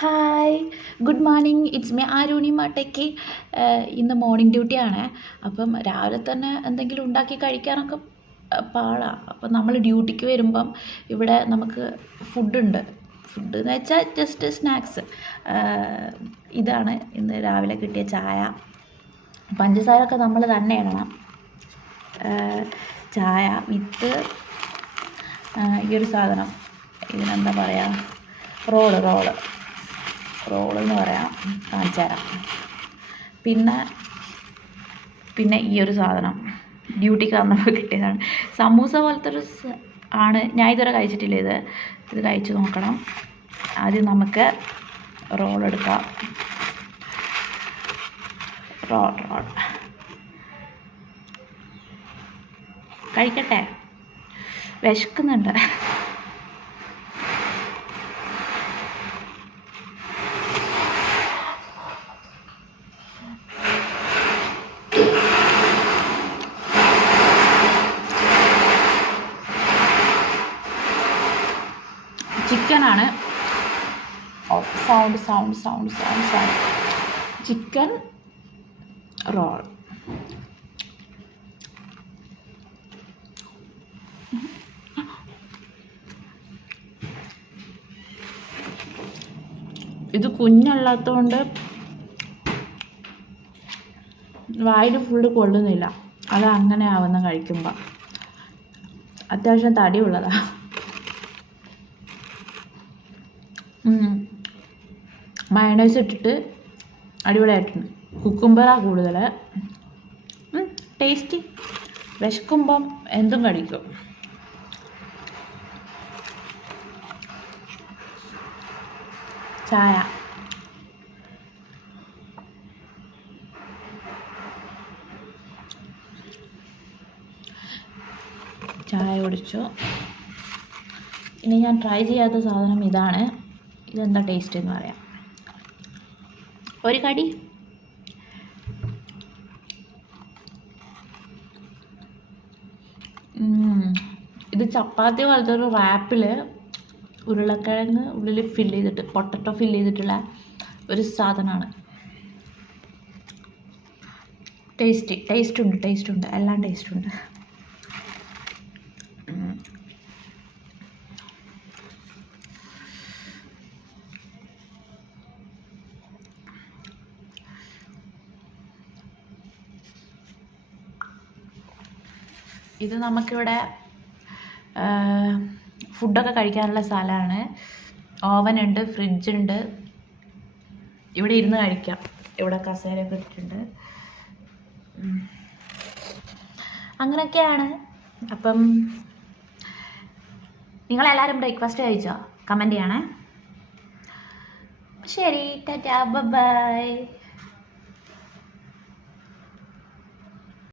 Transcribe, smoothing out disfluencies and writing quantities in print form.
Hi, good morning. It's me Aaruni മാട്ടയ്ക്ക്. ഇന്ന് morning ഡ്യൂട്ടിയാണ്. അപ്പം രാവിലെ തന്നെ എന്തെങ്കിലും ഉണ്ടാക്കി കഴിക്കാനൊക്കെ പാടാണ്. അപ്പം നമ്മൾ ഡ്യൂട്ടിക്ക് വരുമ്പം ഇവിടെ നമുക്ക് ഫുഡുണ്ട്. ഫുഡ് എന്ന് വെച്ചാൽ ജസ്റ്റ് സ്നാക്സ്. ഇതാണ് ഇന്ന് രാവിലെ കിട്ടിയ ചായ. പഞ്ചസാരയൊക്കെ നമ്മൾ തന്നെ ഇടണം. ചായ വിത്ത് ഈ ഒരു സാധനം, ഇതിനെന്താ പറയുക, റോളെന്ന് പറയാം, കാണിച്ചു തരാം. പിന്നെ ഈ ഒരു സാധനം ഡ്യൂട്ടിക്ക് വന്നപ്പോൾ കിട്ടിയതാണ്. സമൂസ പോലത്തെ ഒരു ആണ്. ഞാൻ ഇതുവരെ കഴിച്ചിട്ടില്ല. ഇത് കഴിച്ച് നോക്കണം. ആദ്യം നമുക്ക് റോൾ എടുക്കാം. റോൾ കഴിക്കട്ടെ, വിശക്കുന്നുണ്ട്. ചിക്കനാണ്. Sound chicken roll. ഇത് കുഞ്ഞല്ലാത്തതുകൊണ്ട് വായിൽ ഫുള്ള് കൊള്ളുന്നില്ല. അത് അങ്ങനെ ആവുന്ന കഴിക്കുമ്പോൾ. അത്യാവശ്യം തടിയുള്ളതാണ്. മയണൈസ് ഇട്ടിട്ട് അടിപൊളിയായിട്ടുണ്ട്. കുക്കുംബറാണ് കൂടുതൽ ടേസ്റ്റി. വിശക്കുമ്പം എന്തും കഴിക്കും. ചായ കുടിച്ചു. ഇനി ഞാൻ ട്രൈ ചെയ്യാത്ത സാധനം ഇതാണ്. ഇതെന്താ ടേസ്റ്റ് എന്ന് പറയാം. ഒരു കടി. ഇത് ചപ്പാത്തി പോലത്തെ ഒരു റാപ്പിൽ ഉരുളക്കിഴങ്ങ് ഉള്ളിൽ പൊട്ടറ്റോ ഫില്ല് ചെയ്തിട്ടുള്ള ഒരു സാധനമാണ്. ടേസ്റ്റുണ്ട്, എല്ലാം ടേസ്റ്റുണ്ട്. ഇത് നമുക്കിവിടെ ഫുഡൊക്കെ കഴിക്കാനുള്ള സ്ഥലമാണ്. ഓവനുണ്ട്, ഫ്രിഡ്ജുണ്ട്. ഇവിടെ ഇരുന്ന് കഴിക്കാം. ഇവിടെ കസേരയൊക്കെ ഇട്ടിട്ടുണ്ട്. അങ്ങനെയൊക്കെയാണ്. അപ്പം നിങ്ങളെല്ലാവരും ബ്രേക്ക്ഫാസ്റ്റ് കഴിച്ചോ? കമൻറ്റ് ചെയ്യണേ. ശരി, ടാറ്റാ, ബൈ.